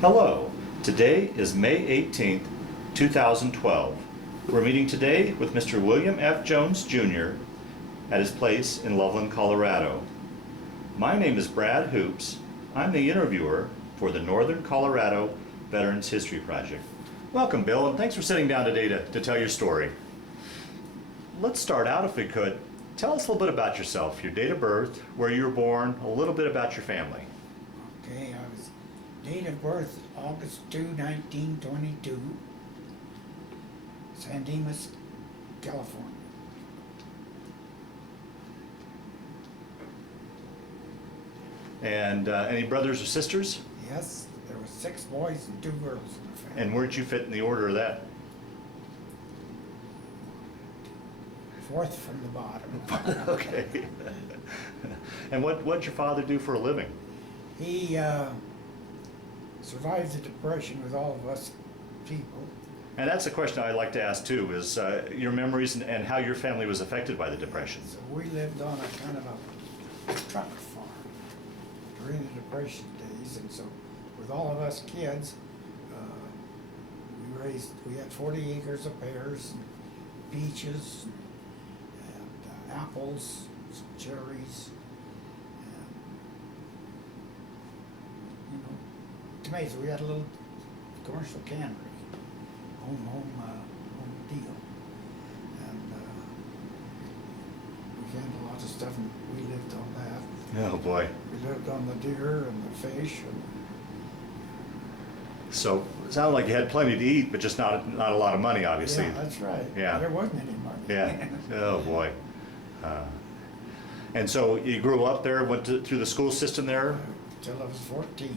Hello, today is May 18th, 2012. We're meeting today with Mr. William F. Jones, Jr. at his place in Loveland, Colorado. My name is Brad Hoops. I'm the interviewer for the Northern Colorado Veterans History Project. Welcome, Bill, and thanks for sitting down today to tell your story. Let's start out, if we could. Tell us a little bit about yourself, your date of birth, where you were born, a little bit about your family. Okay, I was date of birth August 2, 1922, San Dimas, California. And any brothers or sisters? Yes, there were 6 boys and 2 girls in the family. And where'd you fit in the order of that? 4th from the bottom. Okay. And what'd your father do for a living? He survived the Depression with all of us people. And that's a question I'd like to ask too, is your memories and how your family was affected by the Depression. So we lived on a kind of a truck farm during the Depression days, and so with all of us kids, we had 40 acres of pears and peaches and apples, some cherries, and tomatoes. We had a little commercial cannery, home deal, and we had a lot of stuff, and we lived on that. Oh boy. We lived on the deer and the fish. And So it sounded like you had plenty to eat, but just not a lot of money, obviously. yeah, that's right. Yeah. There wasn't any money. Yeah. Oh boy. And so you grew up there, went through the school system there? Till I was 14.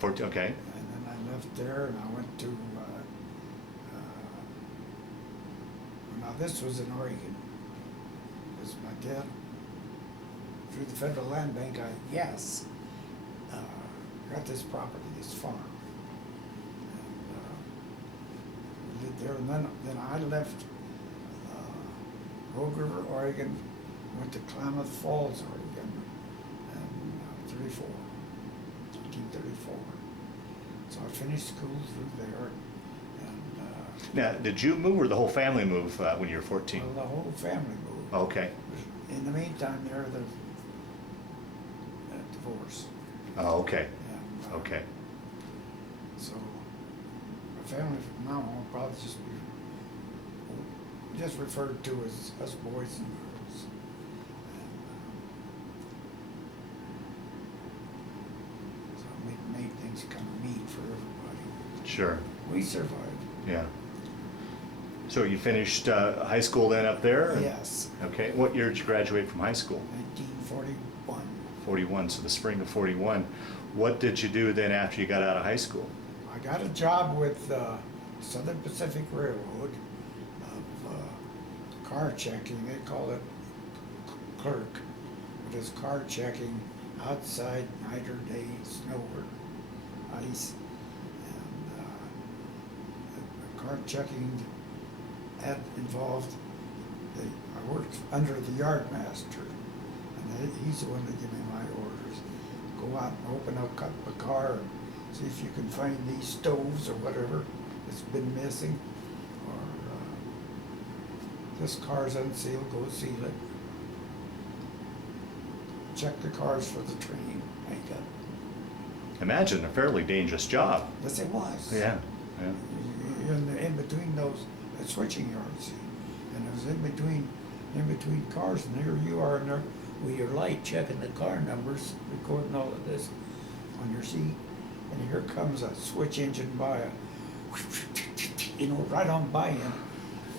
14, okay. And then I left there and I went to, now this was in Oregon. Because my dad, through the Federal Land Bank, got this property, this farm. And we lived there, and then I left Rogue River, Oregon, went to Klamath Falls, Oregon, in 1934. So I finished school through there. And, Now, did you move or the whole family move when you were 14? well, the whole family moved. Okay. In the meantime, there was a divorce. Oh, okay. And, Okay. So my family from now on will probably just referred to as us boys and girls. And, so it made things kind of neat for everybody. Sure. We survived. Yeah. So you finished high school then up there? Yes. Okay. What year did you graduate from high school? 1941. 41, so the spring of 41. What did you do then after you got out of high school? I got a job with Southern Pacific Railroad of car checking. They call it clerk. It is car checking outside night or day, snow or ice. And the car checking had involved, I worked under the yard master, and he's the one that gave me my orders. Go out and open up a car and see if you can find these stoves or whatever that's been missing, or this car's unsealed, go seal it. Check the cars for the train. Makeup. Imagine a fairly dangerous job. Yes, it was. Yeah. Yeah. You're in between those switching yards, and it was in between cars, and here you are in there with your light checking the car numbers, recording all of this on your seat, and here comes a switch engine by, right on by you.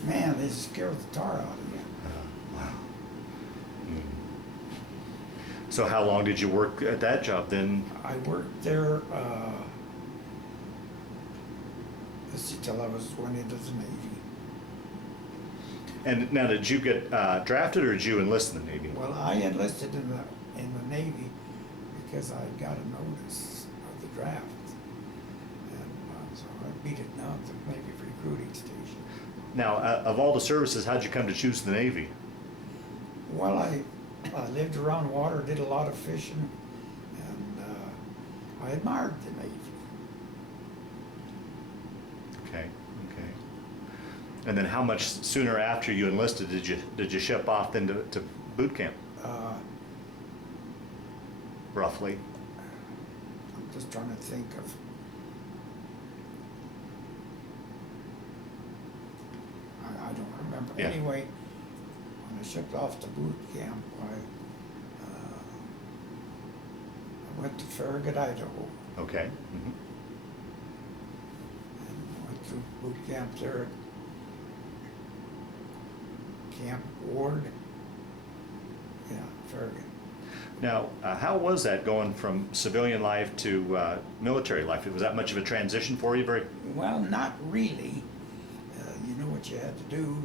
Man, they scared the tar out of you. Wow. So how long did you work at that job then? I worked there, let's see, till I went into the Navy. And now, did you get drafted or did you enlist in the Navy? Well, I enlisted in the Navy because I got a notice of the draft, and so I beat it down to the Navy recruiting station. Now, of all the services, how'd you come to choose the Navy? Well, I lived around water, did a lot of fishing, and I admired the Navy. Okay, okay. And then how much sooner after you enlisted did you ship off then to boot camp, roughly? I'm just trying to think of. I don't remember. Yeah. Anyway, when I shipped off to boot camp, I went to Farragut, Idaho, Okay. Mhm. and went through boot camp there at Camp Ward. Yeah, Farragut. Now, how was that going from civilian life to military life? Was that much of a transition for you? Very. Well, not really. You know what you had to do,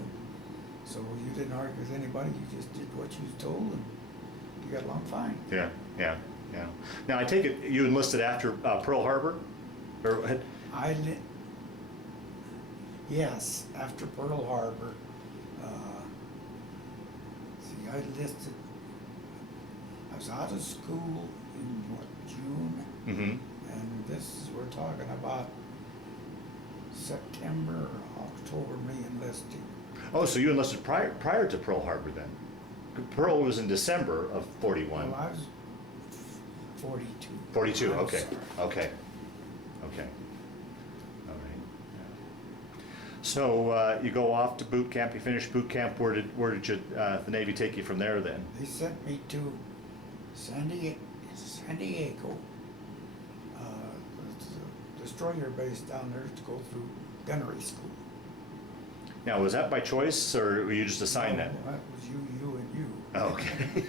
so you didn't argue with anybody. You just did what you was told, and you got along fine. Yeah, yeah, yeah. Now, I take it you enlisted after Pearl Harbor? Or had, Yes, after Pearl Harbor. See, I enlisted. I was out of school in June, mm-hmm. and we're talking about September or October me enlisting. Oh, so you enlisted prior to Pearl Harbor then? Pearl was in December of 41. Well, I was 42. 42, I'm okay, sorry. okay, okay. All right. Yeah. So you go off to boot camp, you finish boot camp, where did the Navy take you from there then? They sent me to San Diego, it's a destroyer base down there to go through gunnery school. Now, was that by choice, or were you just assigned that? No, that was you, and you. Oh, okay.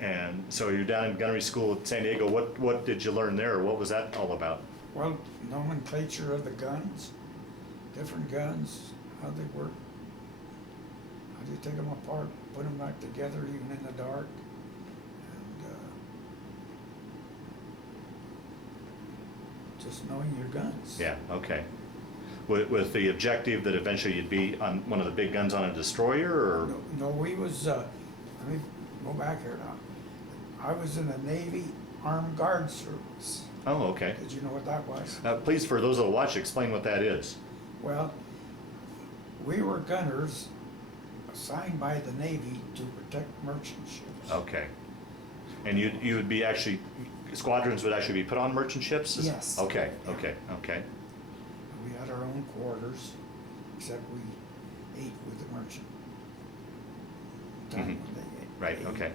And so you're down in gunnery school at San Diego. What did you learn there? What was that all about? Well, nomenclature of the guns, different guns, how they work, how do you take them apart, put them back together even in the dark, and just knowing your guns. Yeah, okay. With the objective that eventually you'd be on one of the big guns on a destroyer, or? No, we was, let me go back here now. I was in the Navy Armed Guard Service. Oh, okay. Did you know what that was? Please, for those that watch, explain what that is. Well, we were gunners assigned by the Navy to protect merchant ships. Okay. And you would be actually, squadrons would actually be put on merchant ships? Yes. Okay, okay, okay. We had our own quarters, except we ate with the merchant. Time when they ate. Right, they okay.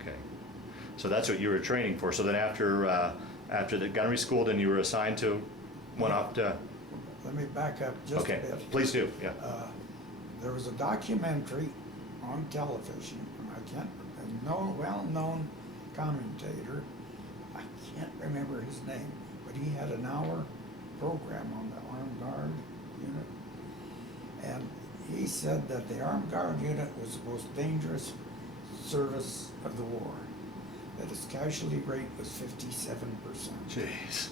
Okay. So that's what you were training for. So then after the gunnery school, then you were assigned to, went off to, Let me back up just a okay, bit. please do, yeah. There was a documentary on television, a well-known commentator, I can't remember his name, but he had an hour program on the Armed Guard unit. And he said that the Armed Guard unit was the most dangerous service of the war, that its casualty rate was 57%. Jeez.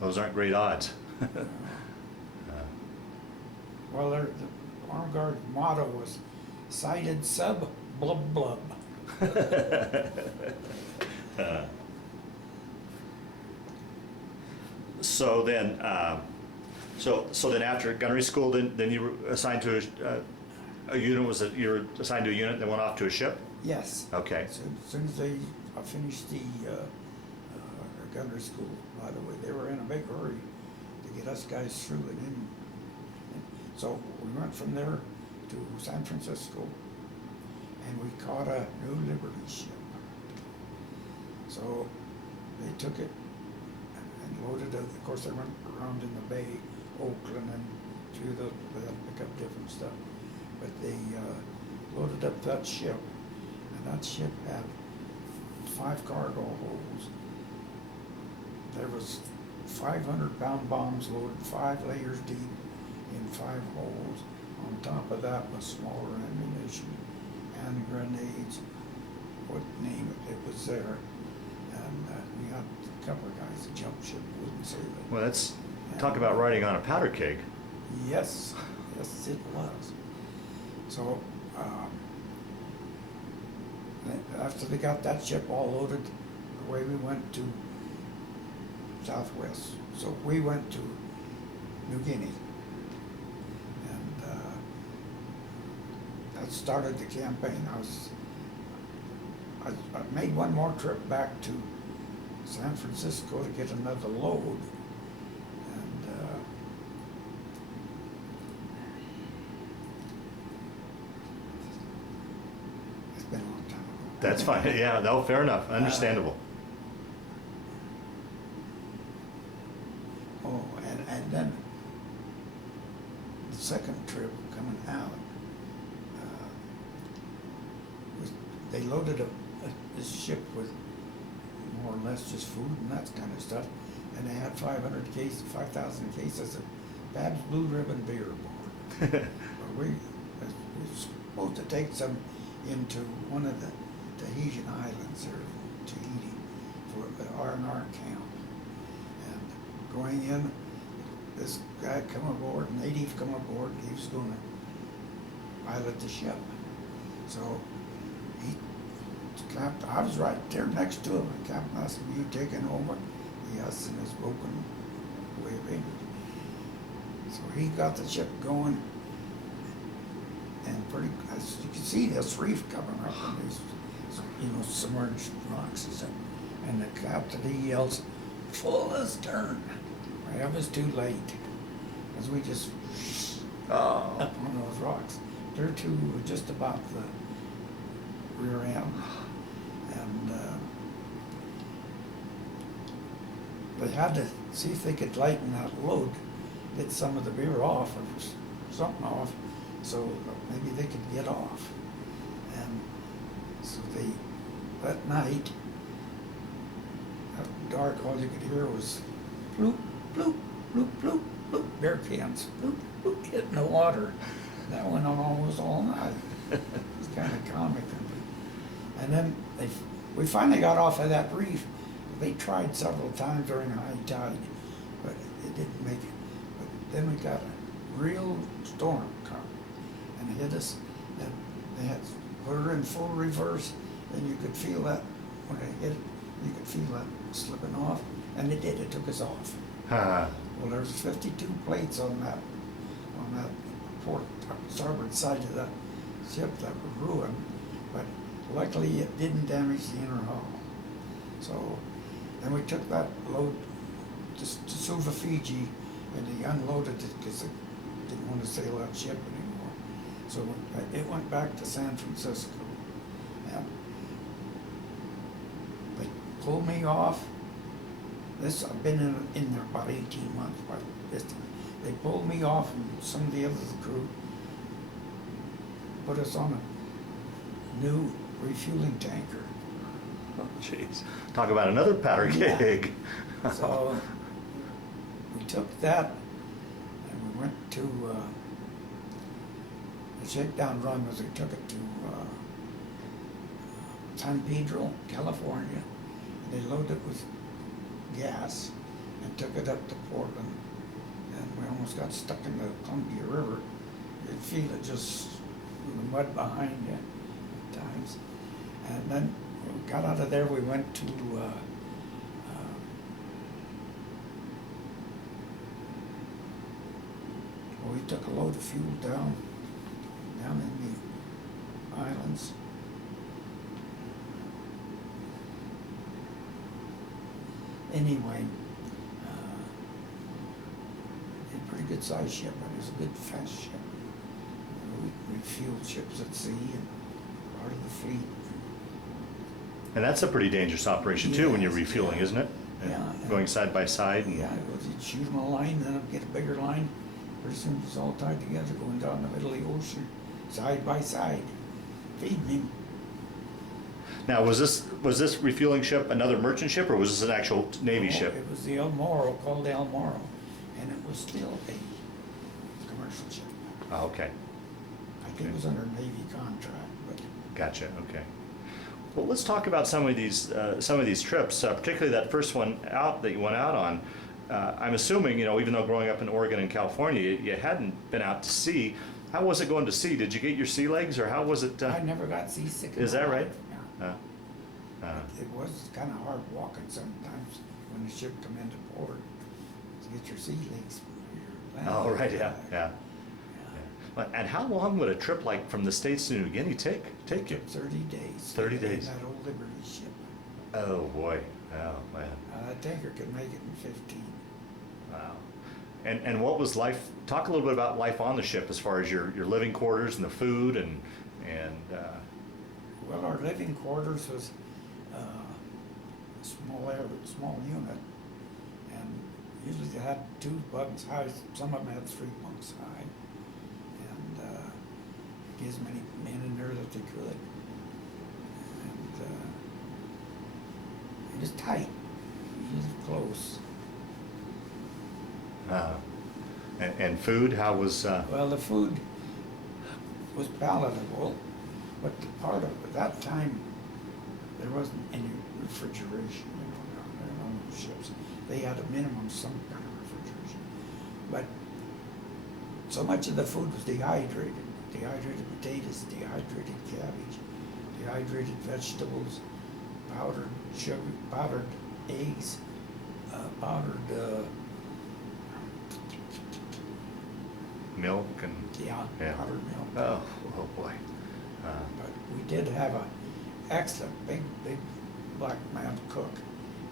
Those aren't great odds. Well, the Armed Guard motto was "Sighted sub, blub blub." So then, so then after gunnery school, then you were assigned to a unit. You were assigned to a unit, then went off to a ship. Yes. Okay. So, as soon as they finished the gunnery school, by the way, they were in a big hurry to get us guys through it. And so we went from there to San Francisco, and we caught a New Liberty ship. So they took it and loaded it. Of course, they went around in the bay, Oakland, and through they had to pick up different stuff. But they loaded up that ship, and that ship had 5 cargo holds. There was 500-pound bombs loaded 5 layers deep in 5 holes. On top of that was smaller ammunition and grenades. What name it was there. And we had a couple of guys that jumped ship, wouldn't say that. Well, talk about riding on a powder keg. Yes, yes it was. So after they got that ship all loaded, away we went to southwest. So we went to New Guinea. And that started the campaign. I made one more trip back to San Francisco to get another load. And it's been a long time ago. That's fine. Yeah, no, fair enough. Understandable. Oh, and then the second trip coming out, they loaded this ship with more or less just food and that kind of stuff, and they had 5,000 cases of Bab's Blue Ribbon beer aboard. But we were supposed to take some into one of the Tahitian islands there, Tahiti, for the R&R camp. And going in, this guy come aboard, native come aboard, he was going to pilot the ship. So I was right there next to him, and Captain asked him, "You taking over?" Yes, in his broken way of English. So he got the ship going, and as you can see, this reef coming up, and these, submerged rocks, and the captain, he yells, "Full astern!" Well, it was too late, because we just up on those rocks. They're just about the rear end. And they had to see if they could lighten that load, get some of the beer off or something off, so maybe they could get off. And so that night, at dark, all you could hear was bloop, bloop, bloop, bloop, bloop, beer cans, bloop, bloop, hitting the water. That went on almost all night. It was kind of comical. And then we finally got off of that reef. They tried several times during high tide, but it didn't make it. But then we got a real storm come and hit us. And they had put her in full reverse, and you could feel that when it hit, you could feel that slipping off, and it did. It took us off. Well, there's 52 plates on that port starboard side of the ship that were ruined, but luckily it didn't damage the inner hull. So then we took that load to Suva, Fiji, and they unloaded it because they didn't want to sail that ship anymore. So it went back to San Francisco. And they pulled me off. I've been in there about 18 months by this time. They pulled me off, and some of the other crew put us on a new refueling tanker. Oh, jeez. Talk about another powder keg. So we took that, and we went to the shakedown run was we took it to San Pedro, California, and they loaded it with gas and took it up to Portland, and we almost got stuck in the Columbia River. You'd feel it just in the mud behind you at times. And then when we got out of there, we went to we took a load of fuel down in the islands. Anyway, a pretty good sized ship, but it was a good fast ship. We fueled ships at sea and part of the fleet. And that's a pretty dangerous operation too, when you're Yes, refueling, yeah. isn't it? Yeah. Going side by side. And Yeah, it was, you'd shoot them a line, then I'd get a bigger line. Pretty soon it's all tied together, going down the middle of the ocean, side by side, feeding him. Now, was this refueling ship another merchant ship, or was this an actual Navy ship? It was the El Moro, called El Moro, and it was still a commercial ship. Oh, okay. I think it was under Navy contract, but Gotcha. Okay. Well, let's talk about some of these trips, particularly that first one out that you went out on. I'm assuming, even though growing up in Oregon and California, you hadn't been out to sea. How was it going to sea? Did you get your sea legs, or how was it? I never got seasick. Is that right? Yeah. It It was kind of hard walking sometimes when the ship come into port to get your seedlings for your land. Oh, right, yeah. Yeah. And how long would a trip like from the States to New Guinea take you? 30 days. 30 in days. that old Liberty ship. Oh, boy. Oh, man. That tanker could make it in 15. Wow. And what was life, talk a little bit about life on the ship as far as your living quarters and the food and Well, our living quarters was a small unit, and usually they had 2 bunks high. Some of them had 3 bunks high, and get as many men in there that they could. And it was tight. It was close. and food, how was, Well, the food was palatable, but the part of at that time there wasn't any refrigeration, on those ships. They had a minimum some kind of refrigeration, but so much of the food was dehydrated. Dehydrated potatoes, dehydrated cabbage, dehydrated vegetables, powdered sugar, powdered eggs, powdered milk and? yeah, powdered milk. Oh boy. But we did have a excellent big black man cook,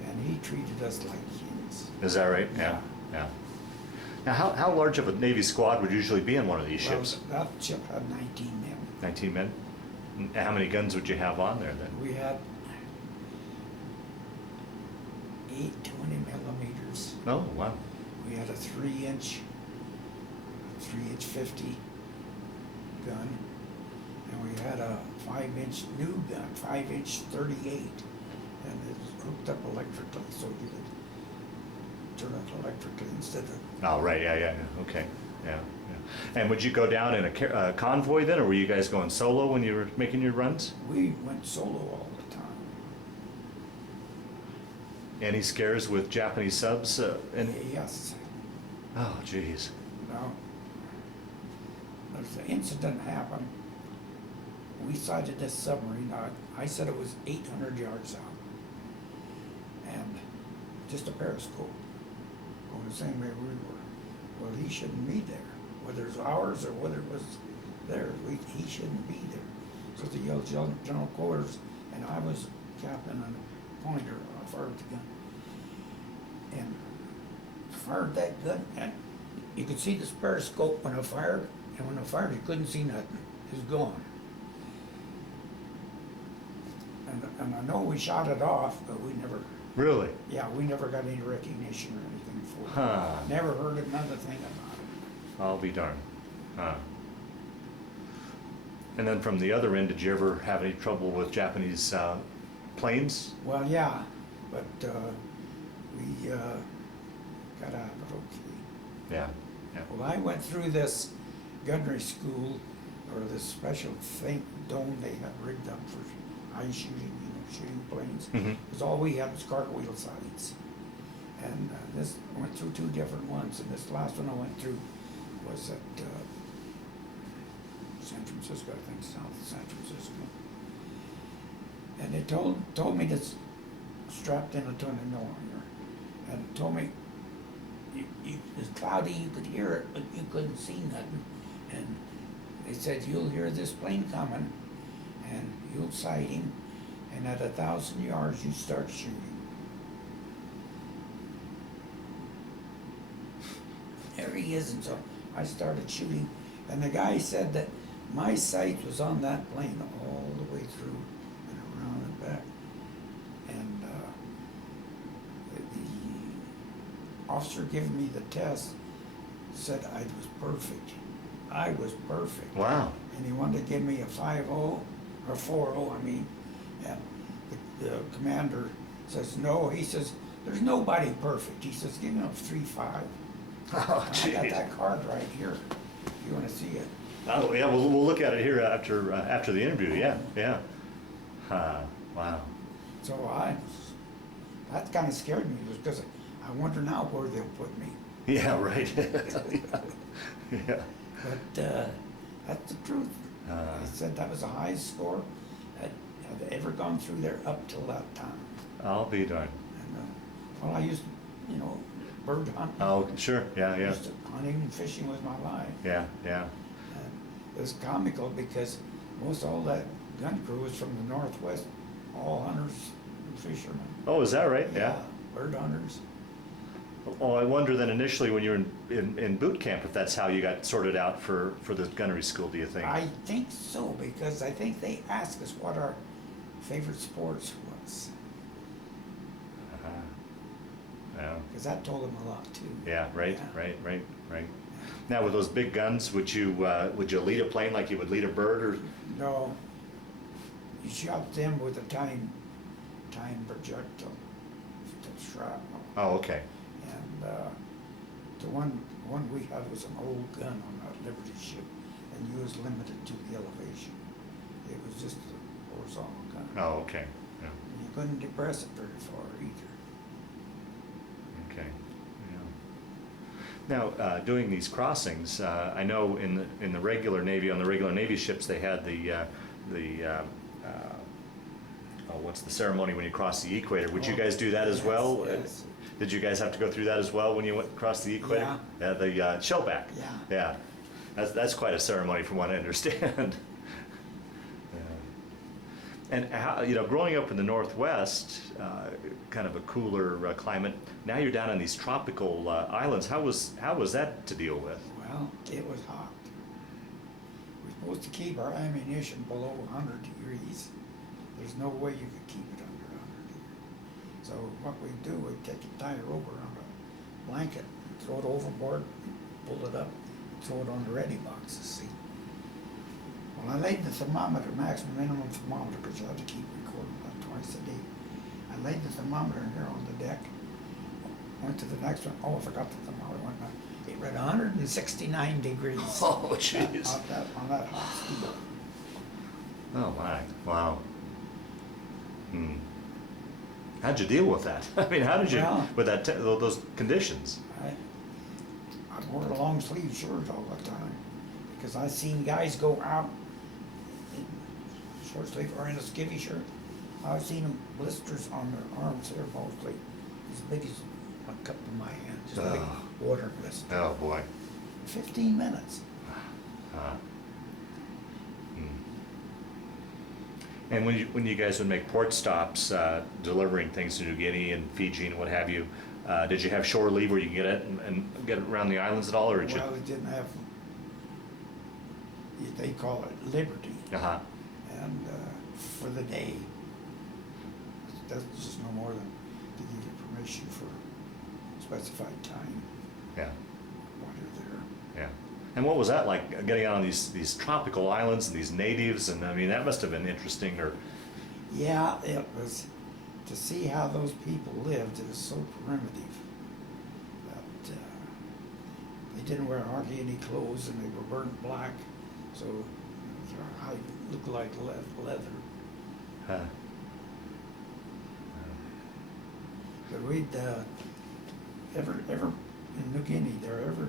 and he treated us like kings. Is that right? Yeah. Yeah. Now, how large of a Navy squad would usually be in one of these ships? Well, that ship had 19 men. 19 men? And how many guns would you have on there then? We had 8 20 millimeters. Oh, wow. We had a 3-inch 50 gun, and we had a 5-inch new gun, 5-inch 38, and it was hooked up electrically, so you could turn it electrically instead of. Oh, right, yeah, okay, yeah. And would you go down in a convoy then, or were you guys going solo when you were making your runs? We went solo all the time. Any scares with Japanese subs? Yes. Oh, geez. Now, there's an incident happened. We sighted this submarine. I said it was 800 yards out, and just a periscope going the same way we were. Well, he shouldn't be there. Whether it's ours or whether it was theirs, he shouldn't be there. So they yelled general quarters, and I was captain and pointer. I fired the gun, and fired that gun, and you could see this periscope when I fired, and when I fired, you couldn't see nothing. It was gone. And I know we shot it off, but we never. Really? Yeah, we never got any recognition or anything for it. Huh. Never heard another thing about it. I'll be darned. Huh. And then from the other end, did you ever have any trouble with Japanese planes? Well, yeah, but we got out of it okay. Yeah. Well, I went through this gunnery school, or this special dome they had rigged up for eye shooting, shooting planes. Mhm. Because all we had was cartwheel sights. And this I went through 2 different ones, and this last one I went through was at San Francisco, I think, south of San Francisco. And they told me this strapped in a 20 millimeter, and told me it was cloudy, you could hear it, but you couldn't see nothing. And they said, you'll hear this plane coming, and you'll sight him, and at 1,000 yards you start shooting. There he is, and so I started shooting, and the guy said that my sight was on that plane all the way through and around and back. And the officer giving me the test said I was perfect. I was perfect. Wow. And he wanted to give me a 5.0 or 4.0, I mean. And the commander says, no, he says, there's nobody perfect. He says, give him a 3.5. Oh, I got geez. that card right here, if you want to see it. Oh, yeah, we'll look at it here after the interview, yeah. Wow. So that kind of scared me, because I wonder now where they'll put me. Yeah, right. Yeah. But that's the truth. They said that was the highest score that had ever gone through there up till that time. I'll be darned. And Well, I used, you know, bird hunting. Oh, sure, yeah, yeah, Used to hunting and fishing was my life. yeah, yeah. And it was comical because most all that gun crew was from the Northwest, all hunters and fishermen. Oh, is that right? Yeah. Bird hunters. Oh, I wonder then initially when you were in boot camp, if that's how you got sorted out for the gunnery school, do you think? I think so, because I think they asked us what our favorite sports was, Uh-huh. Yeah, because that told them a lot too. yeah, right, Yeah. right. Now with those big guns, would you lead a plane like you would lead a bird or? No, you shot them with a time projectile, to shrapnel. Oh, okay. And the one we had was an old gun on a Liberty ship, and you was limited to the elevation. It was just a horizontal gun. Oh, okay. Yeah. You couldn't depress it very far either. Okay. Yeah. Now, doing these crossings, I know in the regular Navy, on the regular Navy ships, they had what's the ceremony when you cross the equator? Would you guys do that as well? Yes. Did you guys have to go through that as well when you went across the equator? Yeah. The shellback. Yeah. Yeah. That's quite a ceremony from what I understand. Yeah. And how, growing up in the Northwest, kind of a cooler climate. Now you're down on these tropical islands. How was that to deal with? Well, it was hot. We're supposed to keep our ammunition below 100 degrees. There's no way you could keep it under 100 degrees. So what we do, we take a tie rope around a blanket, throw it overboard, pull it up, throw it on the ready boxes, see. Well, I laid the thermometer, maximum minimum thermometer, because you have to keep recording about twice a day. I laid the thermometer in here on the deck, went to the next one. Oh, I forgot the thermometer. It read 169 degrees. Oh, jeez. On that hot steel. Oh my! Wow. Hmm. How'd you deal with that? I mean, how did you Well, with those conditions? I wore a long sleeve shirt all the time because I seen guys go out in short sleeve or in a skivvy shirt. I've seen them blisters on their arms here mostly as big as a cup of my hand, just a big water blister. Oh boy. 15 minutes. And when you guys would make port stops, delivering things to New Guinea and Fiji and what have you, did you have shore leave where you could get it and get it around the islands at all, or did you? Well, we didn't have. They call it Liberty. Uh-huh. And for the day, that's just no more than to give you permission for specified time Yeah. while you're there. Yeah. And what was that like, getting out on these tropical islands and these natives? And I mean, that must have been interesting. Or Yeah, it was to see how those people lived. It was so primitive that they didn't wear hardly any clothes, and they were burnt black, so their hide looked like leather. huh. But we'd ever in New Guinea there every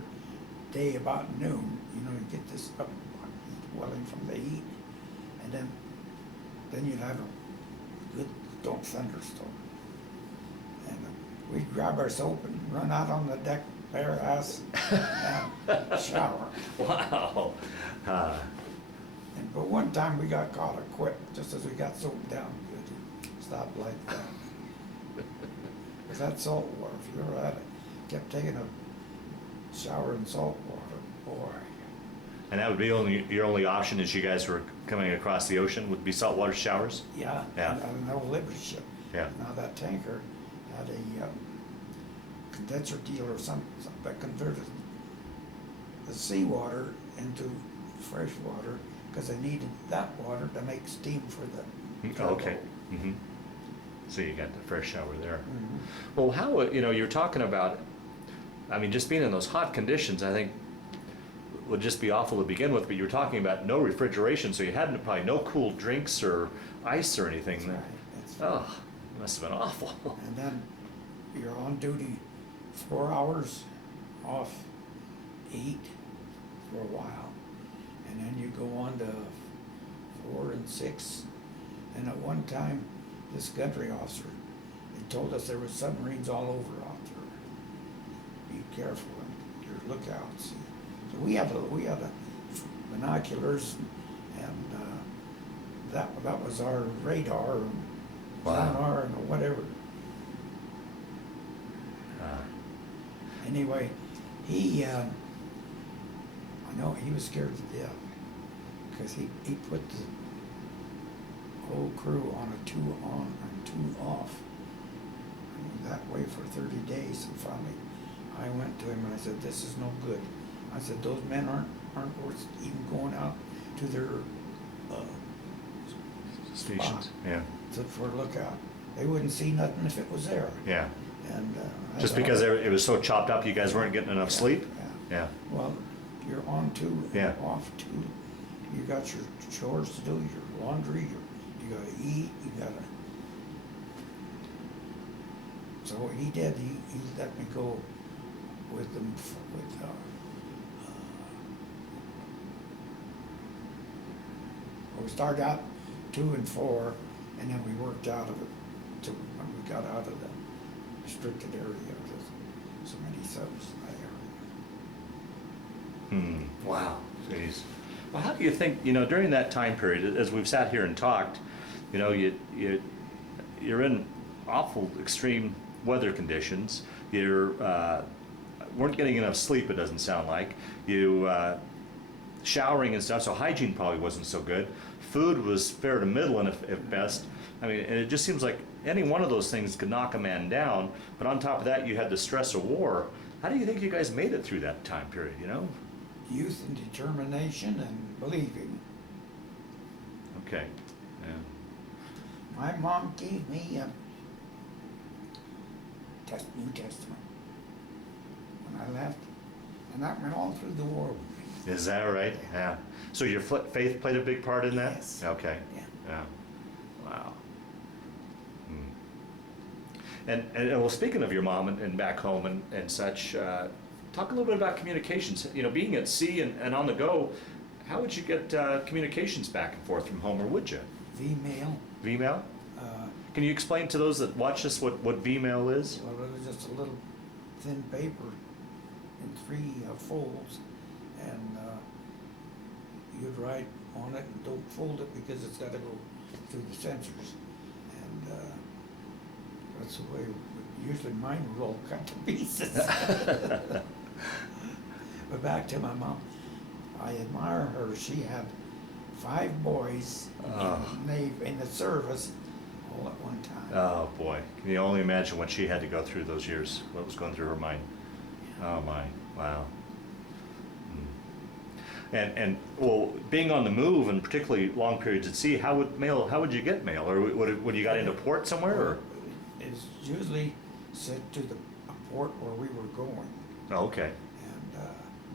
day about noon, you get this up welling from the heat, and then you'd have a good thunderstorm, and we'd grab our soap and run out on the deck bare ass and shower. Wow. But one time we got caught and quit just as we got soaked down good. It stopped like that. Because that salt water, if you ever had it, kept taking a shower in salt water, boy. And that would be your only option as you guys were coming across the ocean, would be saltwater showers? Yeah, Yeah. and an old Liberty ship. Yeah. Now that tanker had a condenser deal or something that converted the seawater into fresh water because they needed that water to make steam for the turbo. Okay. Mm-hmm. So you got the fresh shower there. Mhm. Well, how, you're talking about, I mean, just being in those hot conditions, I think would just be awful to begin with, but you were talking about no refrigeration, so you had probably no cool drinks or ice or anything. That's right. That's right. Oh, it must have been awful. And then you're on duty 4 hours, off 8 for a while, and then you go on to 4 and 6. And at one time, this country officer They told us there was submarines all over out there. Be careful and your lookouts. So we had binoculars, and that was our radar and Wow. sonar and whatever. Anyway, I know he was scared to death because he put the whole crew on a 2 on and 2 off. And that way for 30 days, and finally I went to him and I said, "This is no good." I said, "Those men aren't worth even going out to their Stations. spot Yeah. for a lookout. They wouldn't see nothing if it was there." Yeah. And Just I thought, because it was so chopped up, you guys weren't getting enough sleep? Yeah. Yeah. Well, you're on 2 Yeah. and off 2. You got your chores to do, your laundry, you gotta eat, you gotta. So what he did, he let me go with them we started out 2 and 4, and then we worked out of it to when we got out of the restricted area of so many subs in that area. Wow. Jeez. Well, how do you think, during that time period, as we've sat here and talked, you're in awful extreme weather conditions. You weren't getting enough sleep, it doesn't sound like. You showering and stuff, so hygiene probably wasn't so good. Food was fair to middling if best. I mean, and it just seems like any one of those things could knock a man down, but on top of that, you had the stress of war. How do you think you guys made it through that time period, Youth and determination and believing. Okay, yeah. My mom gave me a New Testament when I left, and that went all through the war with me. Is that right? Yeah. So your faith played a big part in that? Yes. Okay. Yeah. Yeah. Wow. And well, speaking of your mom and back home and such, talk a little bit about communications. Being at sea and on the go, how would you get communications back and forth from home, or would you? V-mail. V-mail? Can you explain to those that watch this what V-mail is? Well, it was just a little thin paper in 3 folds, and you'd write on it and don't fold it because it's got to go through the sensors. And that's the way, usually mine would all cut to pieces. But back to my mom, I admire her. She had 5 boys in the service all at one time. Oh boy, can you only imagine what she had to go through those years, what was going through her mind? Oh my, wow. And well, being on the move and particularly long periods at sea, how would you get mail? Or would you got into port somewhere? Or? It's usually sent to a port where we were going, Oh, okay, and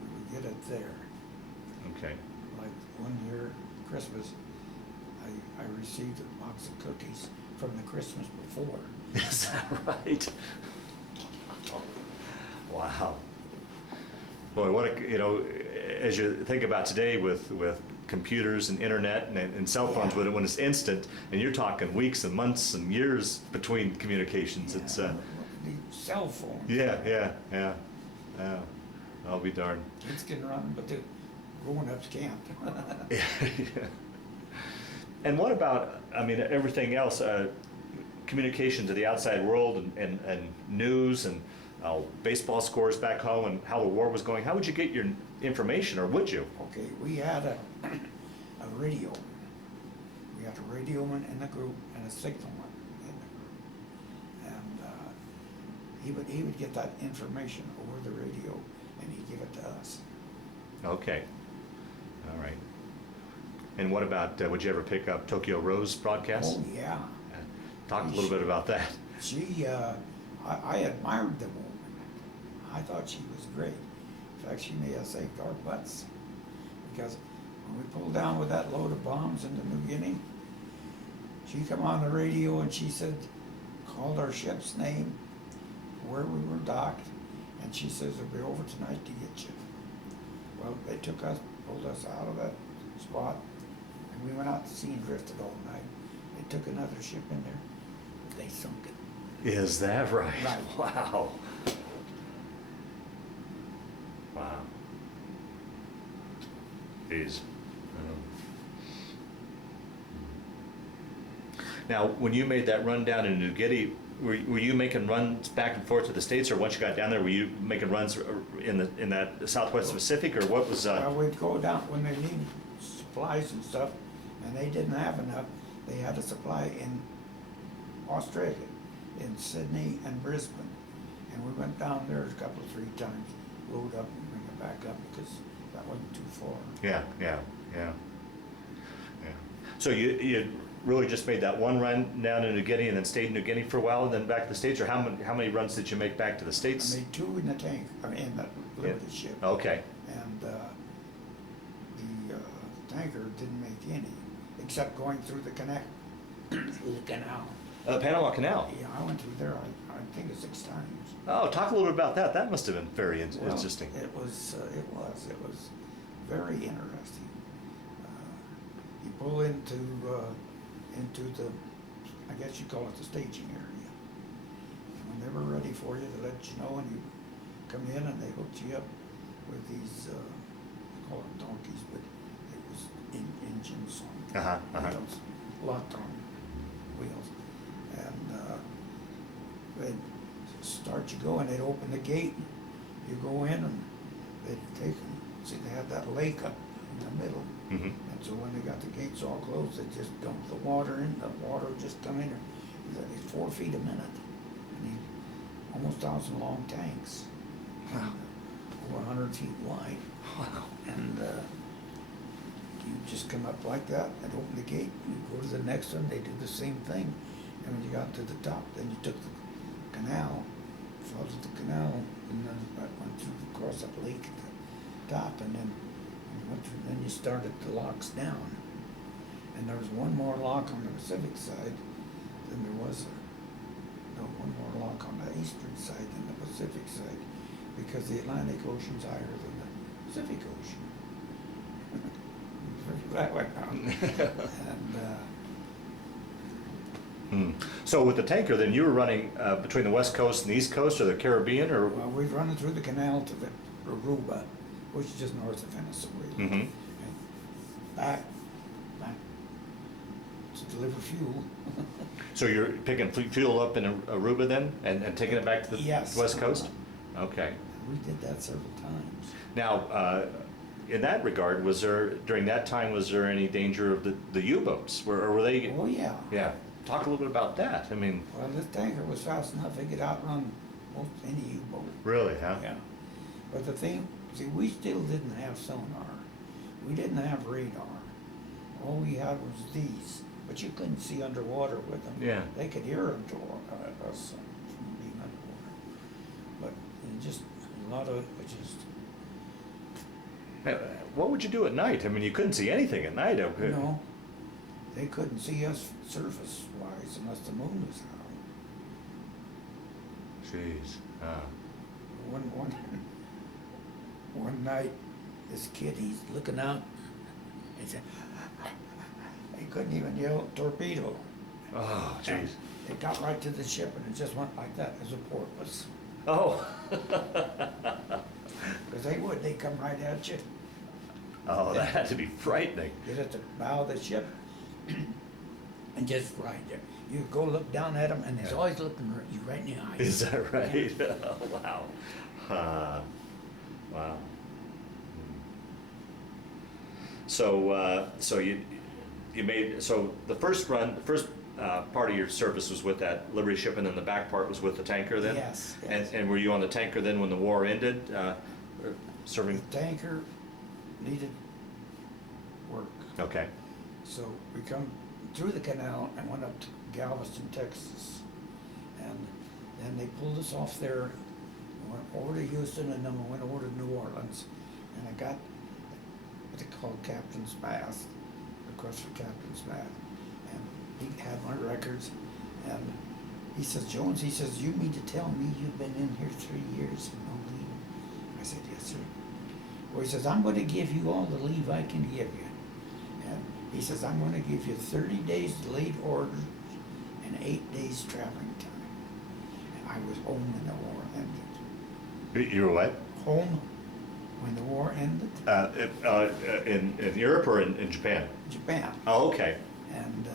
we would get it there. okay. Like one year, Christmas, I received a box of cookies from the Christmas before. Is that right? Wow. Boy, what as you think about today with computers and internet and cell phones, Yeah. when it's instant, and you're talking weeks and months and years between communications, it's The cell phone. yeah. I'll be darned. Kids can run, but the grown-ups can't. Yeah. And what about, everything else, communication to the outside world and news and baseball scores back home and how the war was going? How would you get your information, or would you? Okay, we had a radio. We had a radioman in the group and a signalman in the group. And he would get that information over the radio and he'd give it to us. Okay. All right. And what about, would you ever pick up Tokyo Rose broadcasts? Oh, yeah. Talk a little bit about that. She, I admired the woman. I thought she was great. In fact, she may have saved our butts. Because when we pulled down with that load of bombs in the New Guinea, she come on the radio and she said, called our ship's name, where we were docked, and she says, they'll be over tonight to get you. Well, they took us, pulled us out of that spot, and we went out to sea and drifted all night. They took another ship in there, they sunk it. Is that right? Right. Wow. Wow. Jeez. Now, when you made that run down in New Guinea, were you making runs back and forth to the States, or once you got down there, were you making runs in that Southwest Pacific, or what was? Well, we'd go down when they needed supplies and stuff, and they didn't have enough. They had a supply in Australia, in Sydney and Brisbane, and we went down there a couple, 3 times, load up and bring it back up because that wasn't too far. Yeah. So you really just made that one run down in New Guinea and then stayed in New Guinea for a while and then back to the States, or how many runs did you make back to the I States? made 2 in the tank, in the Liberty ship. Okay. And the tanker didn't make any, except going through the canal. Through the canal. Panama Canal. Yeah, I went through there, I think 6 times. Oh, talk a little bit about that. That must have been very Well, interesting. It was very interesting. You pull into the, I guess you call it the staging area. And when they were ready for you, they let you know, and you come in and they hooked you up with these, they call them donkeys, but it was engines on wheels, locked on wheels. And they'd start you going, they'd open the gate, you go in and they'd take them. See, they had that lake up in the middle. Mm-hmm. And so when they got the gates all closed, they just dumped the water in, the water would just come in. It's 4 feet a minute. And these almost 1,000 long tanks. Wow. Over 100 feet wide. Wow. And you just come up like that and open the gate, you go to the next one, they do the same thing. And when you got to the top, then you took the canal, followed the canal, and then went through, across that lake at the top, and then then you started the locks down. And there was one more lock on the Pacific side than there was one more lock on the eastern side than the Pacific side, because the Atlantic Ocean's higher than the Pacific Ocean. That way and So with the tanker, then you were running between the West Coast and the East Coast, or the Caribbean, or? well, we'd run it through the canal to the Aruba, which is just north of Venezuela. Mm-hmm. And back to deliver fuel. So you're picking fuel up in Aruba then, and taking it back to the Yes. West Coast? Okay. We did that several times. Now, in that regard, during that time, was there any danger of the U-boats? Or were they? Oh, yeah. Yeah. Talk a little bit about that. I mean. Well, this tanker was fast enough, it could outrun most any U-boat. Really, huh? Yeah. But the thing, see, we still didn't have sonar. We didn't have radar. All we had was these, but you couldn't see underwater with them. Yeah. They could hear them to us from being underwater. But just a lot of it was just. What would you do at night? I mean, you couldn't see anything at night. No, they couldn't see us surface-wise unless the moon was out. Jeez. One night, this kid, he's looking out, he said, he couldn't even yell torpedo. Oh, jeez. And it got right to the ship and it just went like that as a porpoise. Oh. Because they'd come right at you. Oh, that had to be frightening. Get at the bow of the ship and just right there. You go look down at them and he's always looking at you right in the eyes. Is that right? Wow. Wow. So you made, so the first part of your service was with that Liberty ship, and then the back part was with the tanker then? Yes, yes. And were you on the tanker then when the war ended, serving? The tanker needed work. Okay. So we come through the canal and went up to Galveston, Texas. And then they pulled us off there, went over to Houston, and then we went over to New Orleans. And I got what they call Captain's Bath, request for Captain's Bath. And he had my records. And he says, Jones, he says, you mean to tell me you've been in here 3 years and no leave? I said, yes, sir. Well, he says, I'm going to give you all the leave I can give you. And he says, I'm going to give you 30 days delayed orders and 8 days traveling time. I was home when the war ended. You were what? Home when the war ended. In Europe or in Japan? Japan. Oh, okay. And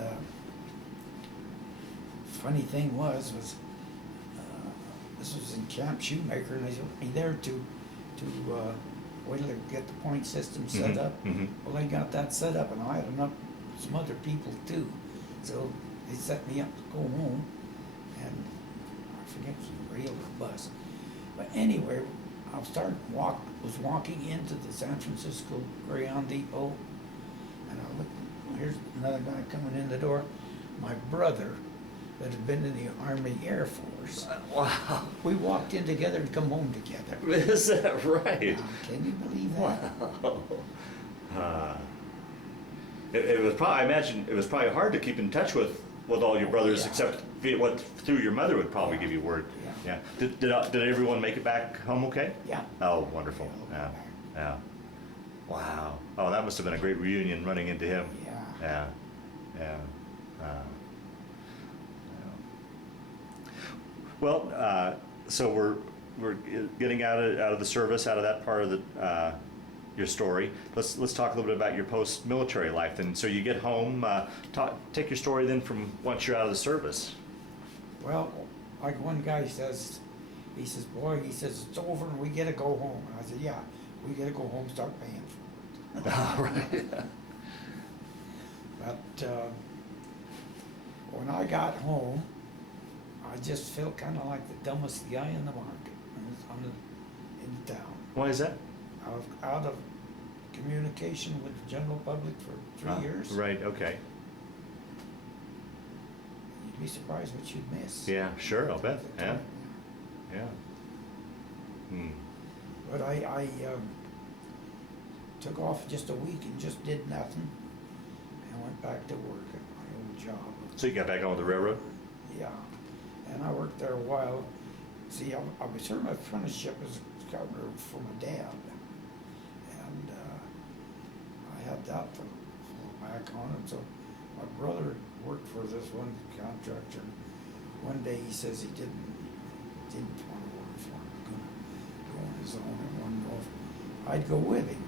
funny thing was this was in Camp Shoemaker, and they sent me there to wait till they get the point system set Mhm, up. mhm. Well, they got that set up, and I had enough some other people too, so they set me up to go home, and I forget if it was rail or bus, but anyway, I was walking into the San Francisco Greyhound Depot, and I looked, here's another guy coming in the door, my brother that had been in the Army Air Force. Wow. We walked in together and come home together. Is that right? Now, can you believe that? Wow. It was probably, I imagine it was probably hard to keep in touch with all your brothers, Yeah. except through your mother would probably Yeah. give you word. Yeah. Yeah. Did everyone make it back home okay? Yeah. Oh, wonderful. Yeah. Yeah. Wow. Oh, that must have been a great reunion running into him. Yeah. Yeah. Yeah. Yeah. Well, so we're getting out of the service, out of that part of the your story. Let's talk a little bit about your post-military life. Then, so you get home. Take your story then from once you're out of the service. Well, like one guy says, he says, boy, he says, it's over and we gotta go home. And I said, yeah, we gotta go home, start paying for it. All right. But when I got home, I just felt kind of like the dumbest guy in the market in the town. Why is that? I was out of communication with the general public for 3 years. Right. Okay. You'd be surprised what you'd miss. Yeah. Sure. I'll bet. Yeah. Yeah. Hmm. But I took off just a week and just did nothing, and went back to work at my old job. So you got back on with the railroad? Yeah, and I worked there a while. See, I was serving my apprenticeship as a carpenter for my dad, and I had that to fall back on. And so my brother worked for this one contractor. One day he says he didn't want to work for him. He was gonna go on his own and wanted to know if I'd go with him,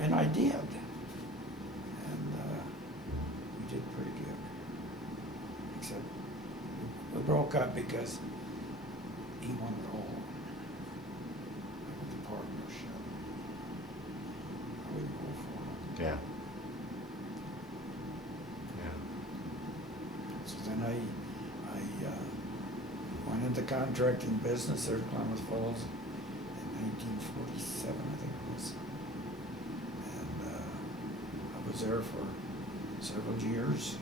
and I did, and we did pretty good. Except we broke up because he wanted all of the partnership. I wouldn't go for it. Yeah. Yeah. So then I went into contracting business there at Klamath Falls in 1947, I think it was. And I was there for several years.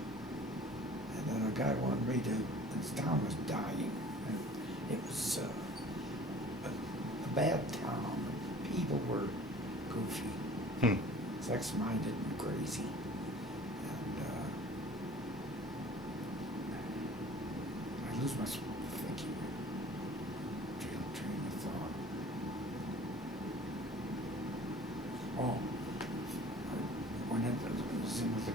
And then a guy wanted me to, this town was dying. And it was a bad town. People were goofy, Hmm. sex-minded and crazy. And I lose my thinking, train of thought. Oh, I went into, was in with the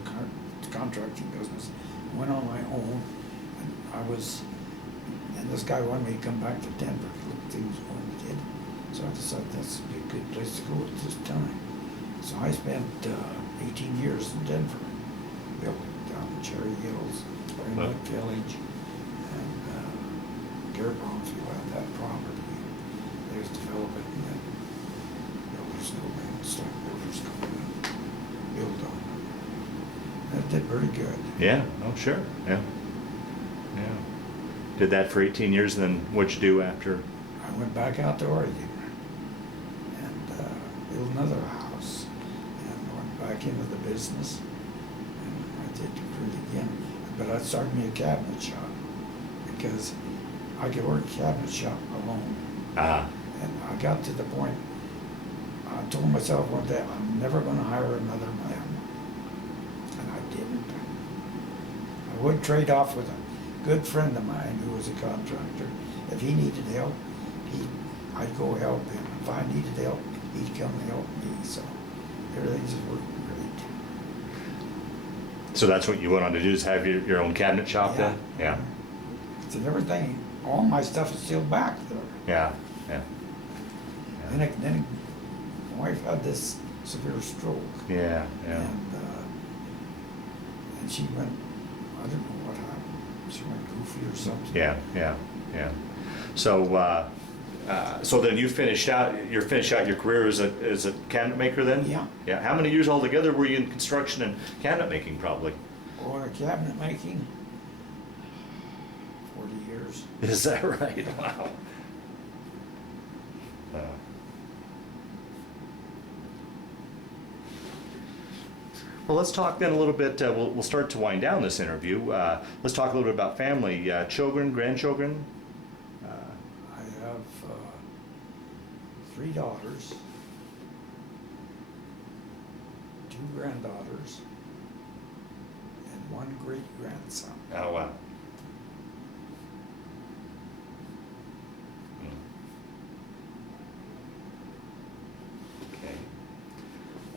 contracting business. I went on my own, and and this guy wanted me to come back to Denver, look at things when he did. So I decided that's a good place to go at this time. So I spent 18 years in Denver, built down in Cherry Hills, Rainwood Village, and Gary Bromfield had that property. They was developing, and then builders go in, stock builders come in, build on it. That did pretty good. Yeah. Oh, sure. Yeah. Yeah. Did that for 18 years, and then what'd you do after? I went back out to Oregon and built another house and went back into the business, and I did good again. But I started me a cabinet shop because I could work a cabinet shop alone. Ah. And I got to the point, I told myself one day, I'm never going to hire another man. And I didn't. I would trade off with a good friend of mine who was a contractor. If he needed help, I'd go help him. If I needed help, he'd come and help me. So everything just worked great. So that's what you went on to do, is have your own cabinet shop then? Yeah. So everything, all my stuff is still back there. Yeah, yeah, Then my wife had this severe stroke. yeah, yeah. And she went, I don't know what happened. She went goofy or something. Yeah, yeah, yeah. So, so then you're finished out your career as a cabinet maker then? Yeah. Yeah. How many years altogether were you in construction and cabinet making probably? Or cabinet making, 40 years. Is that right? Wow. Well, let's talk then a little bit. We'll start to wind down this interview. Let's talk a little bit about family, children, grandchildren. I have 3 daughters, 2 granddaughters, and 1 great-grandson. Oh wow.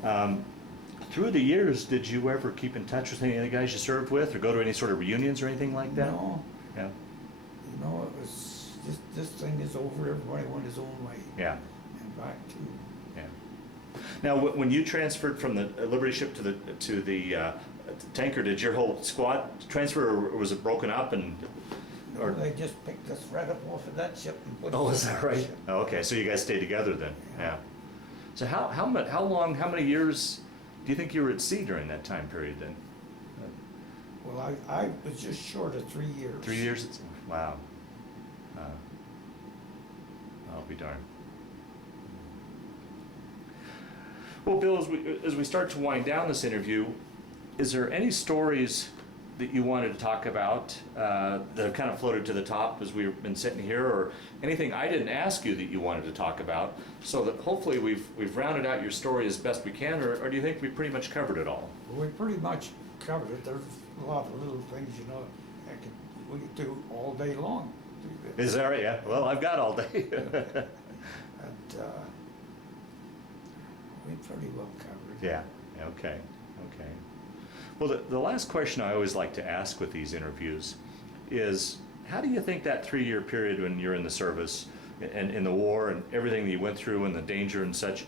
Okay. Through the years, did you ever keep in touch with any of the guys you served with, or go to any sort of reunions or anything like that? No, Yeah. you know, it was just, this thing is over, everybody went his own way. Yeah. And back to, Yeah. Now, when you transferred from the Liberty ship to the tanker, did your whole squad transfer, or was it broken up and? Or, they just picked us right up off of that ship and put us oh, on is that our right? ship. Oh, okay, so you guys stayed together then. Yeah. Yeah. So how long, how many years do you think you were at sea during that time period then? Well, I was just short of 3 years. 3 years? Wow. I'll be darned. Well, Bill, as we start to wind down this interview, is there any stories that you wanted to talk about that have kind of floated to the top as we've been sitting here, or anything I didn't ask you that you wanted to talk about, so that hopefully we've rounded out your story as best we can, or do you think we pretty much covered it all? We pretty much covered it. There's a lot of little things, you know, we could do all day long. Do this. Is that right? Yeah. Well, I've got all day. And we pretty well covered it. Yeah. Okay. Okay. Well, the last question I always like to ask with these interviews is, how do you think that 3-year period when you're in the service and in the war and everything that you went through and the danger and such,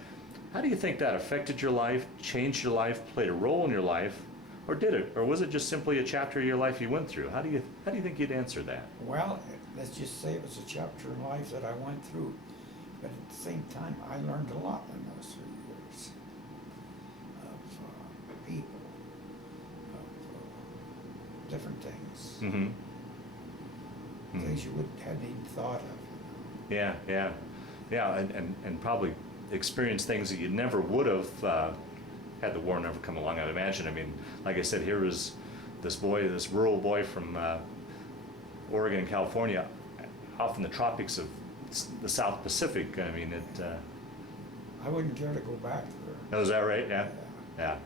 how do you think that affected your life, changed your life, played a role in your life, or did it? Or was it just simply a chapter of your life you went through? How do you think you'd answer that? Well, let's just say it was a chapter in life that I went through, but at the same time, I learned a lot in those 3 years of people, of different things, Mm-hmm. things you hadn't even thought of. Yeah, yeah, yeah, and probably experience things that you never would have had the war never come along, I'd imagine. I mean, like I said, here is this boy, this rural boy from Oregon and California, off in the tropics of the South Pacific. I mean, it. I wouldn't care to go back there. Oh, is that right? Yeah, yeah.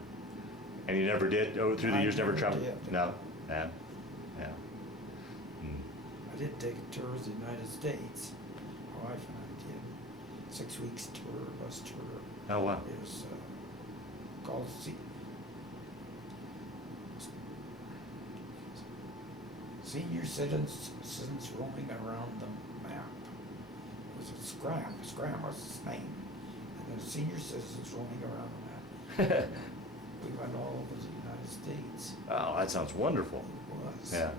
And you never did? Oh, through the I years, never never traveled? did. No, yeah, yeah. Mm. I did take a tour of the United States. My wife and I did 6 weeks tour, bus tour. Oh, wow. It was called Senior Citizens Roaming Around the Map. It was a Scram. Scram was its name. And there were senior citizens roaming around the map. We went all over the United States. Oh, that sounds wonderful. It was. Yeah, It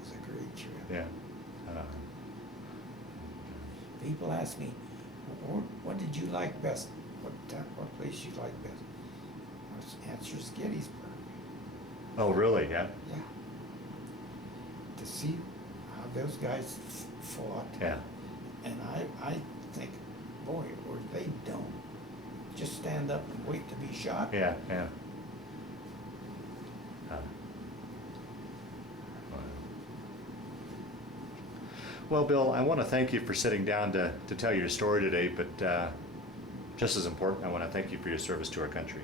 was a great trip. yeah. People ask me, what did you like best? What place you like best? My answer is Gettysburg. Oh, really? Yeah, Yeah. To see how those guys fought. yeah. And I think, boy, were they dumb. Just stand up and wait to be shot. Yeah, yeah. Well, Bill, I want to thank you for sitting down to tell your story today, but just as important, I want to thank you for your service to our country.